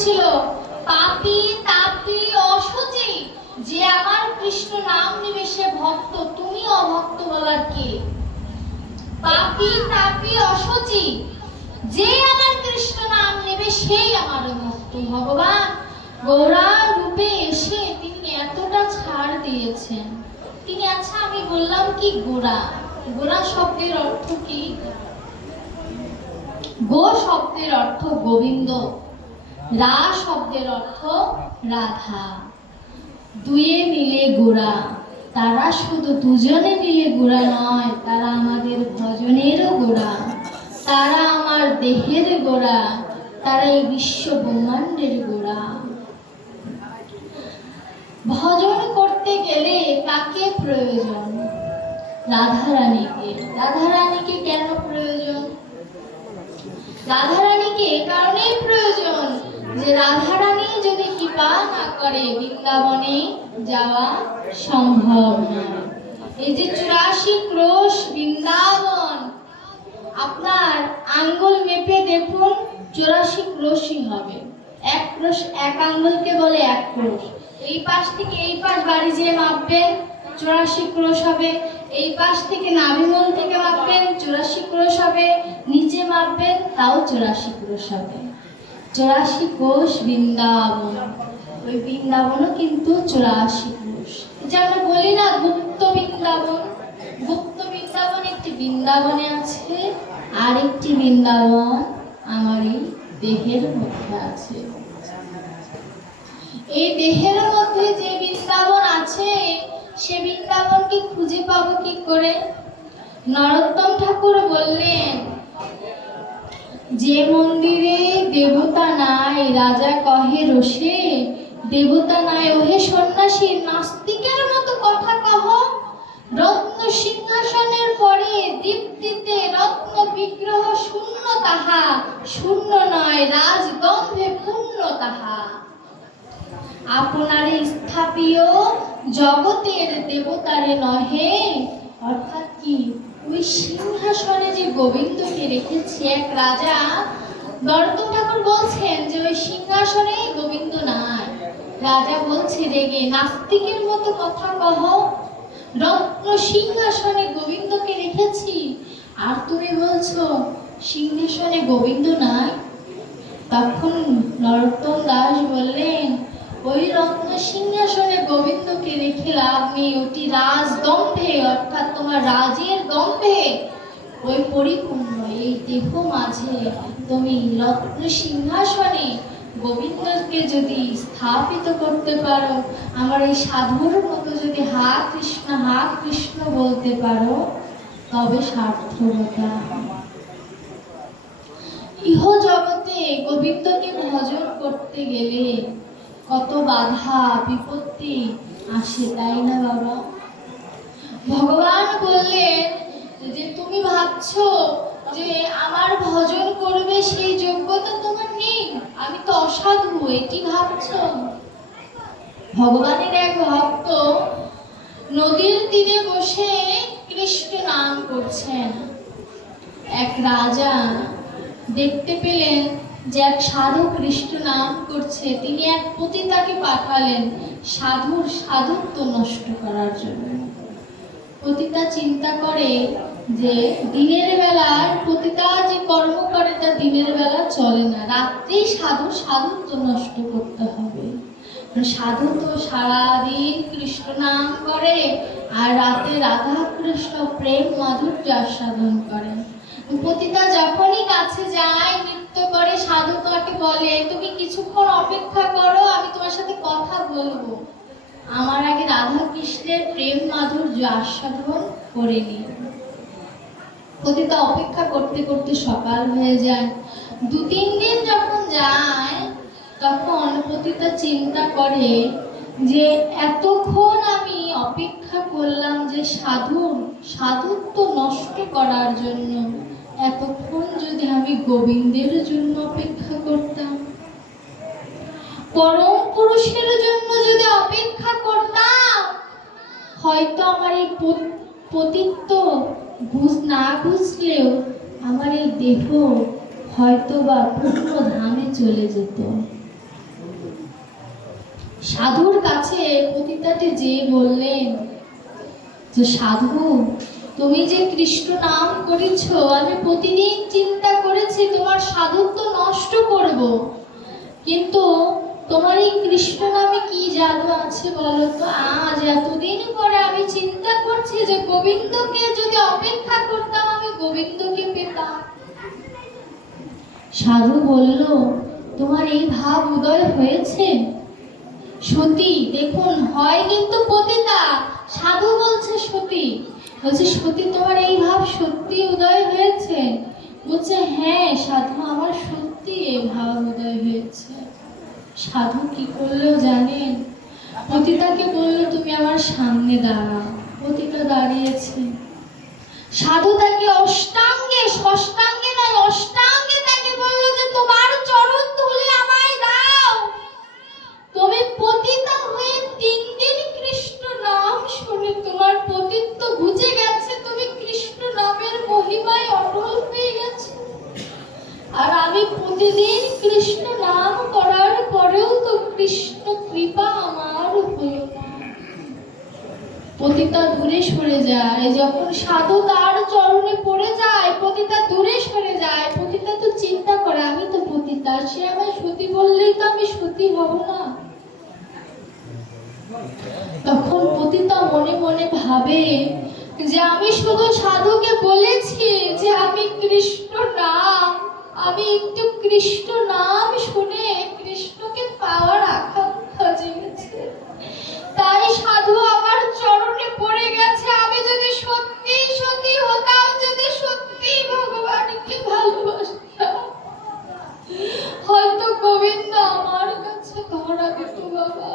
বলেছিল পাপি, তাপি অসুচি যে আমার কৃষ্ণ নাম সে ভক্ত, তুমি অভক্ত বলার কে? পাপি, তাপি অসুচি যে আমার কৃষ্ণ নাম নেবে, সেই আমার ভক্ত। ভগবান গৌরা রূপে এসে তিনি এতটা ছাড় দিয়েছেন। তিনি আচ্ছা আমি বললাম কি গোরা গোরা শব্দের অর্থ কি? গো শব্দের অর্থ গোবিন্দ। রা শব্দের অর্থ রাধা। দুয়ে মিলে গোড়া। তারা শুধু দুজনে মিলে গোড়া নয়, তারা আমাদের ভজনেরও গোড়া। তারা আমার দেহের গোড়া, তারা এই বিশ্ব ব্রহ্মাণ্ডের গোড়া। ভজন করতে গেলে কাকে প্রয়োজন? রাধারানীকে। রাধারানীকে কেন প্রয়োজন? রাধারানীকে এ কারণেই প্রয়োজন যে রাধারানী যদি কৃপা না করে, বৃন্দাবনে যাওয়া সম্ভব এই যে চুরাশি ক্রোশ বৃন্দাবন, আপনার আঙ্গুল মেপে দেখুন, চুরাশি ক্রোশই হবে। এক ক্রোশ, এক আঙ্গুলকে বলে এক ক্রোশ। এই পাশ থেকে এই পাশ বাড়ি যেয়ে মাপবেন, চুরাশি ক্রোশ হবে। এই পাশ থেকে নাভিমূল থেকে মাপবেন, চুরাশি ক্রোশ হবে। নিচে মাপবেন, তাও চুরাশি ক্রোশ হবে। চুরাশি কোষ বৃন্দাবন। ওই বৃন্দাবনও কিন্তু চুরাশি কোষ। যে আমরা বলি না গুপ্ত বৃন্দাবন গুপ্ত বৃন্দাবন একটি বৃন্দাবনে আছে আর একটি বৃন্দাবন আমার এই দেহের মধ্যে আছে। এই দেহের মধ্যে যে বৃন্দাবন আছে, সে বৃন্দাবনকে খুঁজে পাবো কি করে? নরোত্তম ঠাকুর বললেন যে মন্দিরে দেবতা নাই, রাজা কহে রসে দেবতা নাই, ওহে সন্ন্যাসী, নাস্তিকের মতো কথা কহ। রত্ন সিংহাসনের পরে দীপ্তিতে রত্ন বিগ্রহ শূন্য তাহা, শূন্য নয় রাজগন্ধে পূর্ণ তাহা। আপনারে স্থাপীয় জগতের দেবতারে নহে, অর্থাৎ কি? ওই সিংহাসনে যে গোবিন্দকে রেখেছে এক রাজা, নরোত্তম ঠাকুর বলছেন যে ওই সিংহাসনে গোবিন্দ নাই। রাজা বলছে, রেগে নাস্তিকের মতো কথা কহ। রত্ন সিংহাসনে গোবিন্দকে রেখেছি। আর তুমি বলছো, সিংহাসনে গোবিন্দ নাই? তখন নরোত্তম দাস বললেন ওই রত্ন সিংহাসনে গোবিন্দকে রেখে লাভ ওটি রাজ দম্ভে অর্থাৎ তোমার রাজের দম্ভে ওই পরিপূর্ণ এই দেহ মাঝে তুমি রত্ন সিংহাসনে গোবিন্দকে যদি স্থাপিত করতে পারো, আমার এই সাধুর মতো যদি হা কৃষ্ণ হা কৃষ্ণ বলতে পারো, তবে সার্থকতা। ইহ জগতে গোবিন্দকে ভজন করতে গেলে কত বাধা, বিপত্তি আসে, তাই না বাবা? ভগবান বললেন যে তুমি ভাবছ যে আমার ভজন করবে সেই যোগ্যতা তোমার নেই, আমি তো অসাধু, এটি ভাবছ? ভগবানের এক ভক্ত নদীর তীরে বসে কৃষ্ণ নাম করছেন। এক রাজা দেখতে পেলেন যে এক সাধু কৃষ্ণ নাম করছে, তিনি এক পতিতাকে পাঠালেন সাধুর সাধুত্ব নষ্ট করার জন্য। পতিতা চিন্তা করে যে দিনের বেলার পতিতা যে কর্ম করে তা দিনের বেলা চলে না রাত্রি সাধু সাধুত্ব নষ্ট করতে হবে। সাধু তো সারাদিন কৃষ্ণ নাম করে আর রাতে রাধা কৃষ্ণ প্রেম মাধুর্য আস্বাদন করে। পতিতা যখনই কাছে যায় নৃত্য করে সাধু তাকে বলে, তুমি কিছুক্ষণ অপেক্ষা করো, আমি তোমার সাথে কথা বলব। আমার আগে রাধা কৃষ্ণের প্রেম মাধুর্য আস্বাদন করে নিই পতিতা অপেক্ষা করতে করতে সকাল হয়ে যায়। দু তিন দিন যখন যায়, তখন পতিতা চিন্তা করে যে, এতক্ষণ আমি অপেক্ষা করলাম যে সাধু, সাধুত্ব নষ্ট করার জন্য। এতক্ষণ যদি আমি গোবিন্দের জন্য অপেক্ষা করতাম, পরম পুরুষের জন্য যদি অপেক্ষা করতাম, হয়তো আমার এই পতিত্ব বুঝ, না বুঝলেও আমার এই দেহ হয়তো বা পূর্ণ ধামে চলে যেত। সাধুর কাছে পতিতাটি যে বললেন, যে সাধু তুমি যে কৃষ্ণ নাম করেছ, আমি প্রতিদিন চিন্তা করেছি তোমার সাধুত্ব নষ্ট করব। কিন্তু তোমার এই কৃষ্ণ নামে কি জাদু আছে বলো তো? আজ এতদিন পরে আমি চিন্তা করছি যে গোবিন্দকে যদি অপেক্ষা করতাম, আমি গোবিন্দকে পেতাম। সাধু বলল, তোমার এই ভাব উদয় হয়েছে? সতী, দেখুন, হয় কিন্তু পতিতা। সাধু বলছে সতী। বলছে, সত্যি তোমার এই ভাব সত্যি উদয় হয়েছে? বলছে হ্যাঁ সাধু আমার সত্যি এই ভাব উদয় হয়েছে। সাধু কি করল জানেন? পতিতাকে বলল, তুমি আমার সামনে দাঁড়াও। পতিতা দাঁড়িয়েছে। সাধু তাকে অষ্টাঙ্গে ষষ্ঠাঙ্গে নয় অষ্টাঙ্গে তাকে বলল যে তোমার চরণ ধুলে আমায় দাও তুমি পতিতা হয়ে তিন দিন কৃষ্ণ নাম শুনে তোমার পতিত্ব বুঝে গেছে তুমি কৃষ্ণ নামের মহিমায় অটল হয়ে গেছে আর আমি প্রতিদিন কৃষ্ণ নাম করার পরেও তো কৃষ্ণ কৃপা আমার হলো না পতিতা দূরে সরে যায় যখন সাধু তার চরণে পড়ে যায় পতিতা দূরে সরে যায় পতিতা তো চিন্তা করে আমি তো পতিতা সে আমায় সতী বললেই তো সতী হব না। তখন পতিতা মনে মনে ভাবে যে আমি শুধু সাধুকে বলেছি যে আমি কৃষ্ণ নাম। আমি একটু কৃষ্ণ নাম শুনে কৃষ্ণকে পাওয়ার আকাঙ্ক্ষা জেগেছে। তাই সাধু আমার চরণে পড়ে গেছে। আমি যদি সত্যি সত্যি হতাম, যদি সত্যি ভগবানকে ভালোবাসতাম, হয়তো আমার ধরা বাবা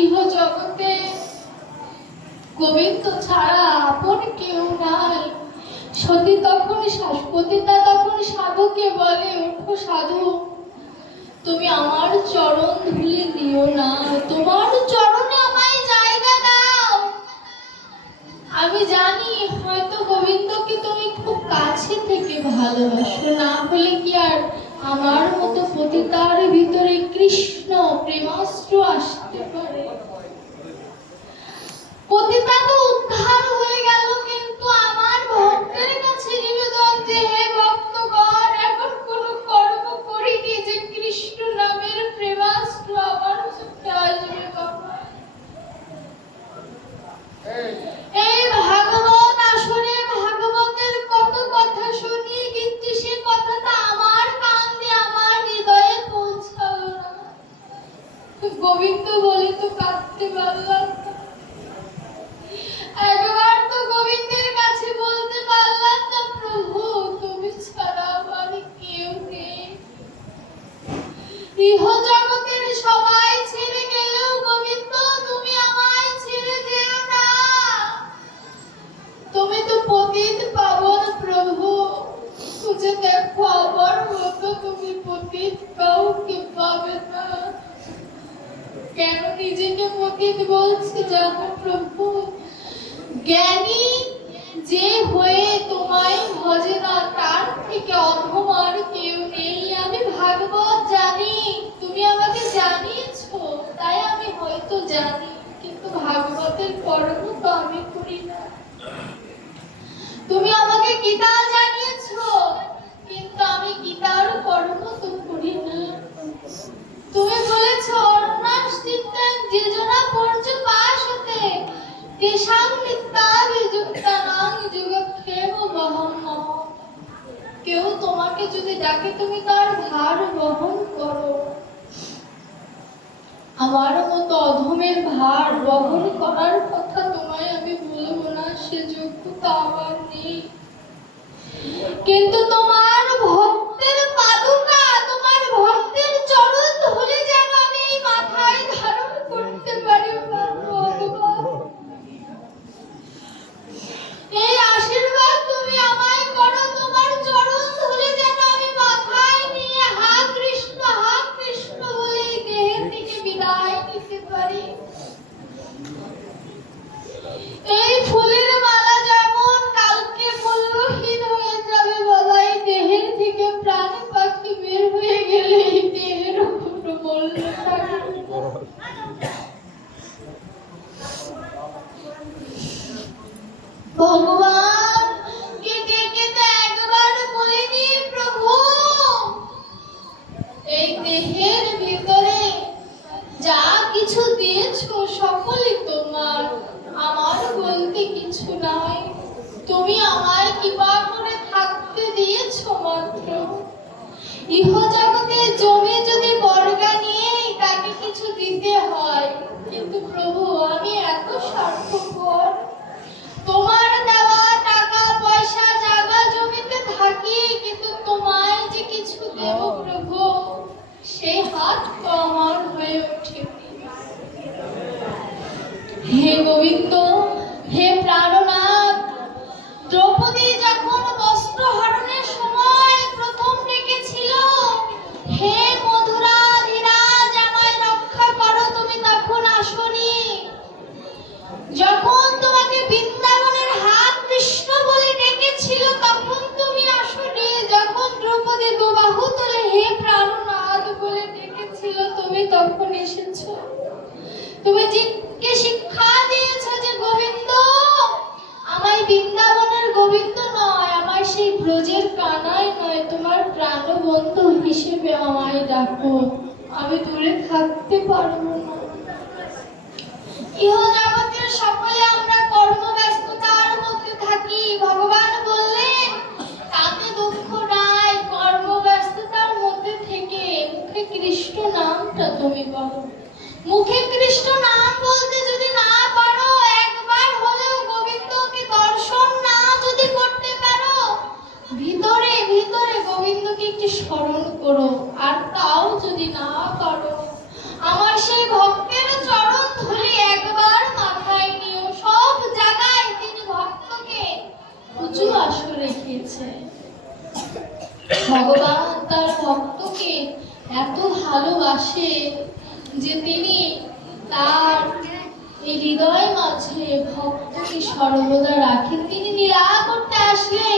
ইহ জগতে গোবিন্দ ছাড়া আপন কেউ নাই। সতী তখন শাশ্বতীতা তখন সাধুকে বলে, ওঠো সাধু, তুমি আমার চরণ ধুলে দিও না। তোমার চরণে আমায় জায়গা দাও। আমি জানি হয়তো গোবিন্দকে তুমি খুব কাছে থেকে ভালোবাসো। না হলে কি আর আমার মতো পতিতার ভিতরে কৃষ্ণ প্রেমাস্ত্র আসতে পারে পতিতা তো উদ্ধার হয়ে গেল কিন্তু আমার ভক্তের কাছে নিবেদন যে হে ভক্তগণ এখন কোন কর্ম করিনি যে কৃষ্ণ নামের প্রেমাস্ত্র আমার চোখে আসবে বাবা এই ভাগবত আসরে ভাগবতের কত কথা শুনি কিন্তু সে কথাটা আমার কান দিয়ে আমার হৃদয়ে পৌঁছালো না গোবিন্দ বলে তো কাঁদতে পারলাম না একবার তো গোবিন্দের কাছে বলতে পারলাম না প্রভু তুমি ছাড়া আমার কেউ নেই ইহ জগতের সবাই ছেড়ে গেলেও গোবিন্দ তুমি আমায় ছেড়ে যেও না তুমি তো পতিত পাবন প্রভু খুঁজে দেখো আমার মতো তুমি পতিত কাউকে পাবে না কেন নিজেকে পতিত বলছি জানো প্রভু জ্ঞানী যে হয়ে তোমায় ভজে না, তার থেকে অধম আর কেউ নেই। আমি ভাগবত জানি, তুমি আমাকে জানিয়েছো, তাই আমি হয়তো জানি, কিন্তু ভাগবতের কর্ম তো আমি করি না। তুমি আমাকে গীতা জানিয়েছো, কিন্তু আমি গীতার কর্ম তো করি না। তুমি বলেছ যেজনা পর্য পাশ হতে নম। কেউ তোমাকে যদি ডাকে, তুমি তার ভার বহন করো আমার মতো অধমের ভার বহন করার কথা তোমায় আমি বলব না, সে যোগ্যতা আমার নেই কিন্তু তোমার ভক্তের পাদুকা তোমার ভক্তের চরণ ধরে যেন আমি এই মাথায় ধারণ করতে পারি ভগবান এই আশীর্বাদ তুমি আমায় করো তোমার চরণ ধরে যেন আমি মাথায় নিয়ে হা কৃষ্ণ হা কৃষ্ণ বলে এই দেহের থেকে বিদায় নিতে পারি এই ফুলের মালা যেমন কালকে মূল্যহীন হয়ে যাবে বাবা এই ভগবান কেটে কেটে একবার বলিনি প্রভু এই দেহের ভিতরে। যা কিছু দিয়েছ সকলই তোমার। আমার বলতে কিছু নাই তুমি আমায় কৃপা করে থাকতে দিয়েছ মাত্র। ইহ জগতে জমি যদি বর্গা নিয়ে তাকে কিছু দিতে হয়, কিন্তু প্রভু, আমি এত স্বার্থপর। তোমার দেওয়া টাকা, পয়সা, জায়গা জমিতে থাকি কিন্তু তোমায় যে কিছু দেব প্রভু সেই হাত তো হয়ে ওঠে হে গোবিন্দ তুমি জিনকে শিক্ষা দিয়েছ বৃন্দাবনের সেই ব্রজের সকলে আমরা কর্মব্যস্ততার মধ্যে থাকি। ভগবান বললেন, তাতে দুঃখ নাই, কর্মব্যস্ততার মধ্যে থেকে মুখে কৃষ্ণ নামটা তুমি বলো মুখে কৃষ্ণ নাম বলতে যদি না পারো একবার হলেও গোবিন্দকে দর্শন না যদি করতে পারো ভিতরে ভিতরে গোবিন্দকে একটু স্মরণ করো আর তাও যদি না করো আমার সেই ভক্তের চরণ ধুলি একবার মাথায় নিও সব জায়গায় তিনি ভক্তকে উঁচু আসরে রেখেছে ভগবান তার ভক্তকে এত ভালোবাসে যে তিনি তার এই হৃদয় মাঝে ভক্তকে সর্বদা রাখেন তিনি লীলা করতে আসলে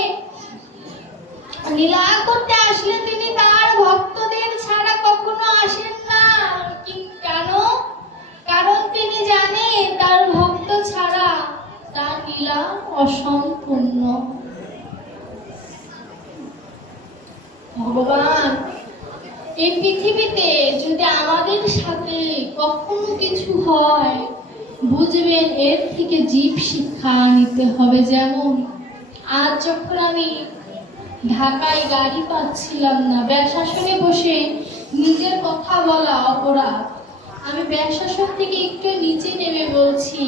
লীলা করতে আসলে তিনি তার ভক্তদের ছাড়া কখনো আসেন না। কেন? কারণ তিনি জানেন তার ভক্ত ছাড়া তার লীলা অসম্পূর্ণ। ভগবান, এই পৃথিবীতে যদি আমাদের সাথে কখনো কিছু হয়, বুঝবেন এর থেকে জীব শিক্ষা নিতে হবে যেমন। আজ যখন আমি ঢাকায় গাড়ি পাচ্ছিলাম না। ব্যাসাসনে বসে নিজের কথা বলা অপরাধ। আমি ব্যাসাসন থেকে একটু নিচে নেমে বলছি,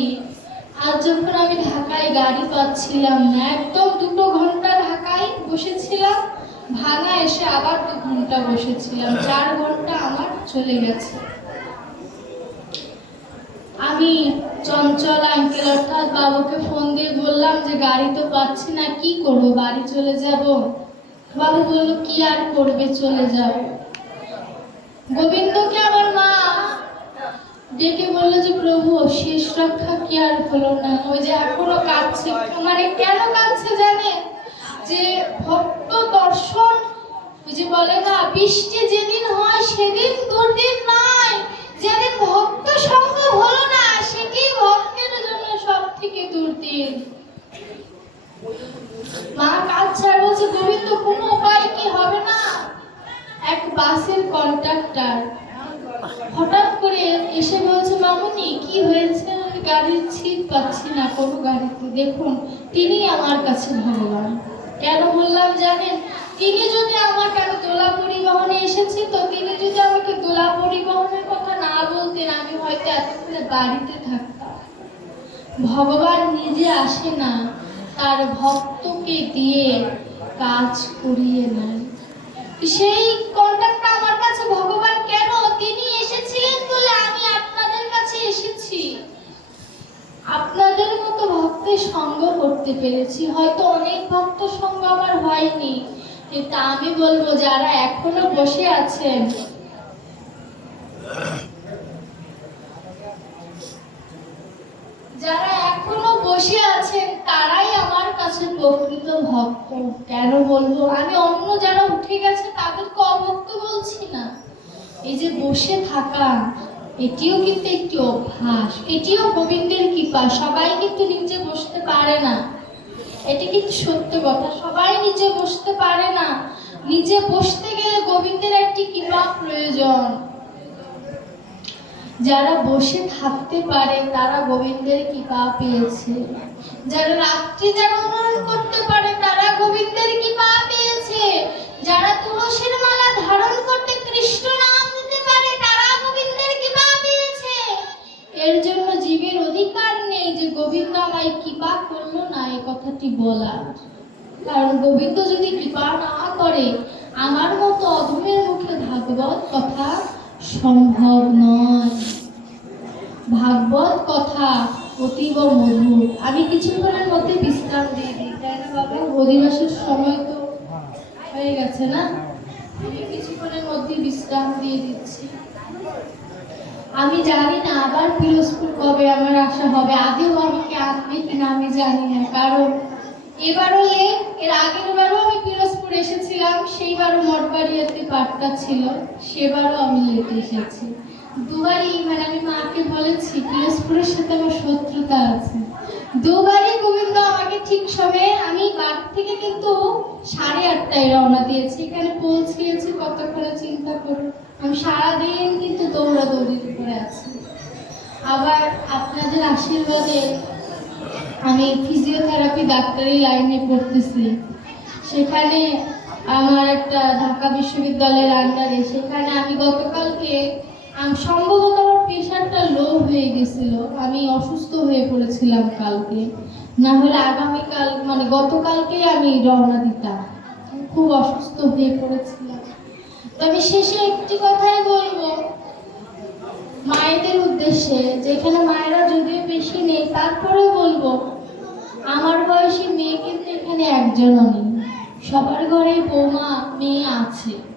আজ যখন আমি ঢাকায় গাড়ি পাচ্ছিলাম না, একদম দুটো ঘণ্টা ঢাকায় বসেছিলাম, ভাঙা এসে আবার দু ঘণ্টা বসেছিলাম, চার ঘণ্টা আমার চলে গেছে। আমি চঞ্চল আঙ্কেল, অর্থাৎ বাবুকে ফোন দিয়ে বললাম যে, গাড়ি তো পাচ্ছি না, কি করব? বাড়ি চলে যাব? বাবু বলল কি আর করবে? চলে যাও। গোবিন্দকে আমার মা ডেকে বলল যে, প্রভু, শেষ রক্ষা কি আর হলো না? ওই যে এখনও কাঁদছে। মানে কেন কাঁদছে জানেন যে ভক্ত দর্শন, ওই যে বলে না, বৃষ্টি যেদিন হয় সেদিন দুর্দিন নয়। যেদিন ভক্ত সঙ্গ হলো না সেটি ভক্তের জন্য সব থেকে দুর্দিন। মা কাঁদছে আর বলছে, গোবিন্দ, কোনো উপায় কি হবে না? এক বাসের কন্ট্রাক্টর হঠাৎ করে এসে বলছে, মামুনি, কি হয়েছে? আমি গাড়ির সিট পাচ্ছি না কোনো গাড়িতে। দেখুন, তিনি আমার কাছে ভগবান কেন বললাম, জানেন? তিনি যদি আমাকে আমি দোলা পরিবহনে এসেছি, তো তিনি যদি আমাকে দোলা পরিবহনের কথা না বলতেন, আমি হয়তো এতক্ষণে বাড়িতে থাকতাম। ভগবান নিজে আসে না। তার ভক্তকে দিয়ে কাজ করিয়ে নেয় সেই কন্ট্যাক্টটা আমার কাছে ভগবান কেন? তিনি এসেছিলেন বলে আমি আপনাদের কাছে এসেছি। আপনাদের মতো ভক্তের সঙ্গ করতে পেরেছি। হয়তো অনেক ভক্ত সঙ্গ আমার হয়নি। কিন্তু আমি বলব, যারা এখনও বসে আছেন যারা এখনও বসে আছেন তারাই আমার কাছে প্রকৃত ভক্ত কেন বলব? আমি অন্য যারা উঠে গেছে তাদেরকে অভক্ত বলছি না। এই যে বসে থাকা, এটিও কিন্তু একটি অভ্যাস। এটিও গোবিন্দের কৃপা। সবাই কিন্তু নিচে বসতে পারে না। এটি কিন্তু সত্য কথা। সবাই নিচে বসতে পারে না। নিচে বসতে গেলে গোবিন্দের একটি কৃপা প্রয়োজন। যারা বসে থাকতে পারে, তারা গোবিন্দের কৃপা পেয়েছে। যারা রাত্রি জাগরণ করতে পারে, তারা গোবিন্দের কৃপা পেয়েছে। যারা তুলসীর মালা ধারণ করতে কৃষ্ণ নাম পারে, তারা গোবিন্দের কৃপা পেয়েছে। এর জন্য জীবের অধিকার নেই যে গোবিন্দ আমায় কৃপা করল না এই কথাটি বলার। কারণ গোবিন্দ যদি কৃপা না করে, আমার মতো অধমের মুখে ভাগবত কথা সম্ভব নয়। ভাগবত কথা অতীব মধুর। আমি কিছুক্ষণের মধ্যে বিশ্রাম দিয়ে দিই। অধিবাসের সময় তো হয়ে গেছে না? আমি কিছুক্ষণের মধ্যে বিশ্রাম দিয়ে দিচ্ছি। আমি জানি না আবার পিরোজপুর কবে আমার আশা হবে। আদেও আমাকে আনবে কিনা আমি জানি না। কারণ এবারও এর আগের বারও আমি পিরোজপুর এসেছিলাম। সেইবারও মঠবাড়িয়াতে পাঠটা ছিল। সেবারও আমি লেট এসেছি। দুবারই মানে আমি মাকে বলেছি পিরোজপুরের সাথে আমার শত্রুতা আছে। দুবারই গোবিন্দ আমাকে ঠিক সময়ে, আমি বাড়ি থেকে কিন্তু সাড়ে আটটায় রওনা দিয়েছি। এখানে পৌঁছিয়েছি কতক্ষণে চিন্তা করুন। আমি সারাদিন কিন্তু দৌড়াদৌড়ির উপরে আছি। আবার আপনাদের আশীর্বাদে আমি ফিজিওথেরাপি ডাক্তারি লাইনে পড়তেছি। সেখানে আমার একটা ঢাকা বিশ্ববিদ্যালয়ের আন্ডারে সেখানে আমি গতকালকে সম্ভবত আমার প্রেশারটা লো হয়ে গেছিল। আমি অসুস্থ হয়ে পড়েছিলাম কালকে। না হলে আগামীকাল মানে গতকালকে আমি রওনা দিতাম। খুব অসুস্থ হয়ে পড়েছিলাম। তো আমি শেষে একটি কথাই বলব। মায়েদের উদ্দেশ্যে, যেখানে মায়েরা যদিও বেশি নেই, তারপরেও বলব, আমার বয়সী মেয়ে কিন্তু এখানে একজনও নেই। সবার ঘরে বৌমা, মেয়ে আছে।